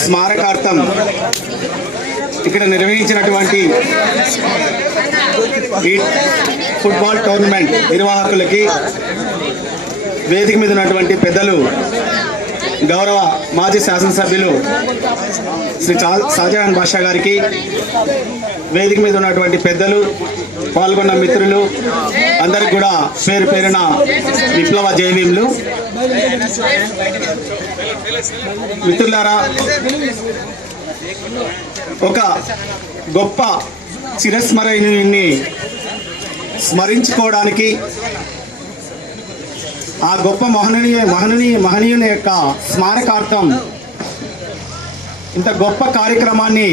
స్మారకార్థం ఇక్కడ నిర్వహించినటువంటి ఈ ఫుట్బాల్ టోర్నమెంట్ నిర్వాహకులకి, వేదిక మీద ఉన్నటువంటి పెద్దలు, గౌరవ మాజీ శాసనసభ్యులు శ్రీ షాజహాన్ బాషా గారికి, వేదిక మీద ఉన్నటువంటి పెద్దలు, పాల్గొన్న మిత్రులు అందరికి కూడా పేరు పేరున విప్లవ జయభీములు. మిత్రులారా, ఒక గొప్ప చిరస్మరణీయుని స్మరించుకోవడానికి, ఆ గొప్ప మహనీయుని యొక్క స్మారకార్థం ఇంత గొప్ప కార్యక్రమాన్ని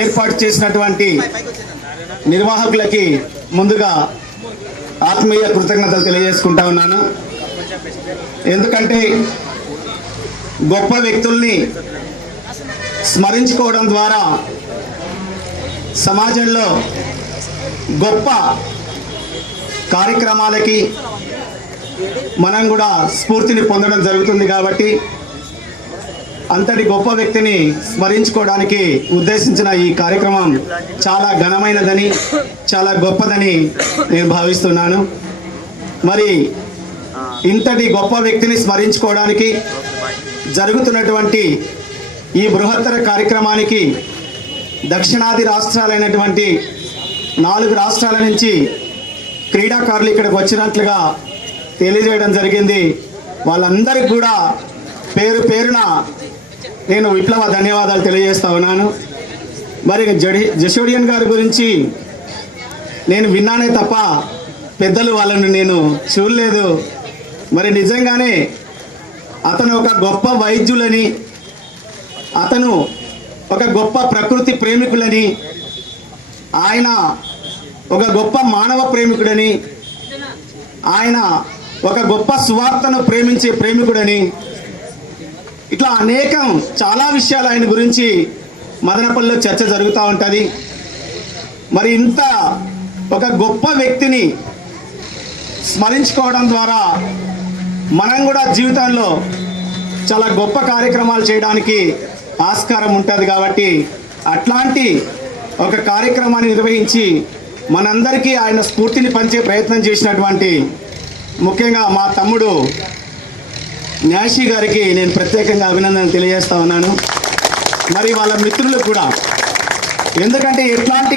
ఏర్పాటు చేసినటువంటి నిర్వాహకులకి ముందుగా ఆత్మీయ కృతజ్ఞతలు తెలియజేసుకుంటా ఉన్నాను. ఎందుకంటే గొప్ప వ్యక్తుల్ని స్మరించుకోవడం ద్వారా సమాజంలో గొప్ప కార్యక్రమాలకి మనం కూడా స్ఫూర్తిని పొందడం జరుగుతుంది. కాబట్టి అంతటి గొప్ప వ్యక్తిని స్మరించుకోవడానికి ఉద్దేశించిన ఈ కార్యక్రమం చాలా ఘనమైనదని, చాలా గొప్పదని నేను భావిస్తున్నాను. మరి ఇంతటి గొప్ప వ్యక్తిని స్మరించుకోవడానికి జరుగుతున్నటువంటి ఈ బృహత్తర కార్యక్రమానికి దక్షిణాది రాష్ట్రాలైనటువంటి 4 రాష్ట్రాల నుంచి క్రీడాకారులు ఇక్కడికి వచ్చినట్లుగా తెలియజేయడం జరిగింది. వాళ్ళందరికీ కూడా పేరు పేరున నేను విప్లవ ధన్యవాదాలు తెలియజేస్తా ఉన్నాను. మరి జషోడియన్ గారి గురించి నేను విన్నానే తప్ప పెద్దలు వాళ్ళని నేను చూడలేదు. మరి నిజంగానే అతను ఒక గొప్ప వైద్యులని, అతను ఒక గొప్ప ప్రకృతి ప్రేమికులని, ఆయన ఒక గొప్ప మానవ ప్రేమికుడని, ఆయన ఒక గొప్ప సువార్తను ప్రేమించే ప్రేమికుడని, ఇట్లా అనేకం చాలా విషయాలు ఆయన గురించి మదనపల్లిలో చర్చ జరుగుతూ ఉంటుంది. మరి ఇంత ఒక గొప్ప వ్యక్తిని స్మరించుకోవడం ద్వారా మనం కూడా జీవితంలో చాలా గొప్ప కార్యక్రమాలు చేయడానికి ఆస్కారం ఉంటుంది. కాబట్టి అట్లాంటి ఒక కార్యక్రమాన్ని నిర్వహించి మనందరికీ ఆయన స్ఫూర్తిని పంచే ప్రయత్నం చేసినటువంటి ముఖ్యంగా మా తమ్ముడు న్యాషి గారికి నేను ప్రత్యేకంగా అభినందనలు తెలియజేస్తా ఉన్నాను. మరి వాళ్ళ మిత్రులకు కూడా, ఎందుకంటే ఎట్లాంటి